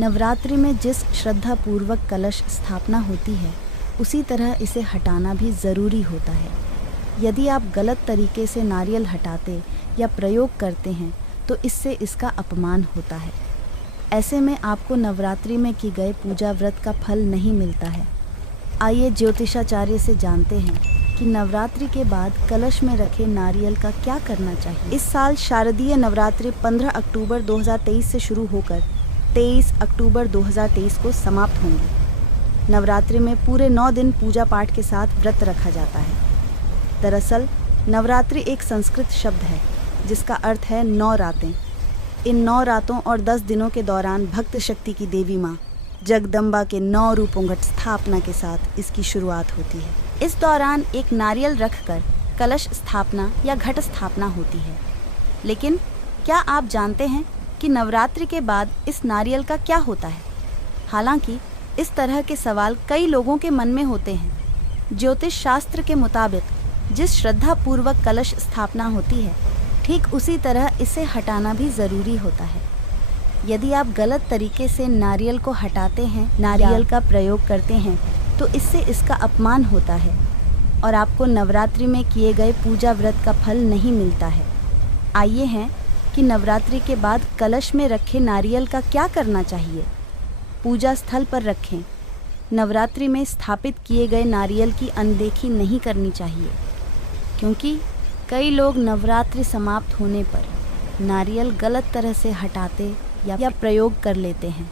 नवरात्रि में जिस श्रद्धापूर्वक कलश स्थापना होती है, उसी तरह इसे हटाना भी ज़रूरी होता है। यदि आप गलत तरीके से नारियल हटाते या प्रयोग करते हैं तो इससे इसका अपमान होता है। ऐसे में आपको नवरात्रि में की गए पूजा व्रत का फल नहीं मिलता है। आइए ज्योतिषाचार्य से जानते हैं कि नवरात्रि के बाद कलश में रखे नारियल का क्या करना चाहिए। इस साल शारदीय नवरात्रि 15 अक्टूबर 2023 से शुरू होकर 23 अक्टूबर 2023 को समाप्त होंगी। नवरात्रि में पूरे 9 दिन पूजा पाठ के साथ व्रत रखा जाता है। दरअसल नवरात्रि एक संस्कृत शब्द है जिसका अर्थ है 9 रातें। इन 9 रातों और 10 दिनों के दौरान भक्त शक्ति की देवी माँ जगदम्बा के 9 रूपों घट स्थापना के साथ इसकी शुरुआत होती है। इस दौरान एक नारियल रखकर कलश स्थापना या घट स्थापना होती है। लेकिन क्या आप जानते हैं कि नवरात्रि के बाद इस नारियल का क्या होता है? हालांकि इस तरह के सवाल कई लोगों के मन में होते हैं। ज्योतिष शास्त्र के मुताबिक जिस श्रद्धापूर्वक कलश स्थापना होती है, ठीक उसी तरह इसे हटाना भी ज़रूरी होता है। यदि आप गलत तरीके से नारियल को हटाते हैं, नारियल का प्रयोग करते हैं, तो इससे इसका अपमान होता है और आपको नवरात्रि में किए गए पूजा व्रत का फल नहीं मिलता है। आइए हैं कि नवरात्रि के बाद कलश में रखे नारियल का क्या करना चाहिए। पूजा स्थल पर रखें। नवरात्रि में स्थापित किए गए नारियल की अनदेखी नहीं करनी चाहिए, क्योंकि कई लोग नवरात्रि समाप्त होने पर नारियल गलत तरह से हटाते या प्रयोग कर लेते हैं।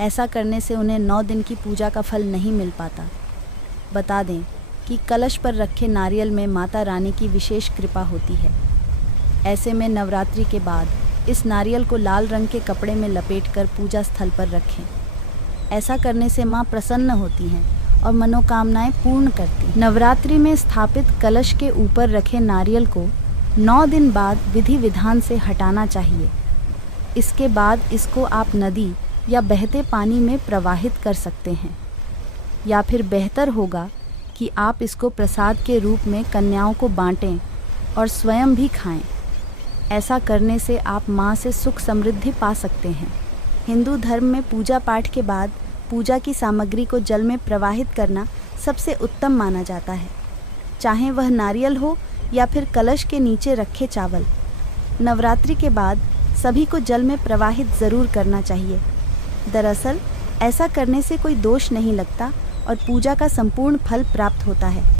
ऐसा करने से उन्हें 9 दिन की पूजा का फल नहीं मिल पाता। बता दें कि कलश पर रखे नारियल में माता रानी की विशेष कृपा होती है। ऐसे में नवरात्रि के बाद इस नारियल को लाल रंग के कपड़े में लपेटकर पूजा स्थल पर रखें। ऐसा करने से माँ प्रसन्न होती हैं और मनोकामनाएं पूर्ण करती हैं। नवरात्रि में स्थापित कलश के ऊपर रखे नारियल को 9 दिन बाद विधि विधान से हटाना चाहिए। इसके बाद इसको आप नदी या बहते पानी में प्रवाहित कर सकते हैं, या फिर बेहतर होगा कि आप इसको प्रसाद के रूप में कन्याओं को बांटें और स्वयं भी खाएं। ऐसा करने से आप माँ से सुख समृद्धि पा सकते हैं। हिंदू धर्म में पूजा पाठ के बाद पूजा की सामग्री को जल में प्रवाहित करना सबसे उत्तम माना जाता है, चाहे वह नारियल हो या फिर कलश के नीचे रखे चावल। नवरात्रि के बाद सभी को जल में प्रवाहित ज़रूर करना चाहिए। दरअसल ऐसा करने से कोई दोष नहीं लगता और पूजा का संपूर्ण फल प्राप्त होता है।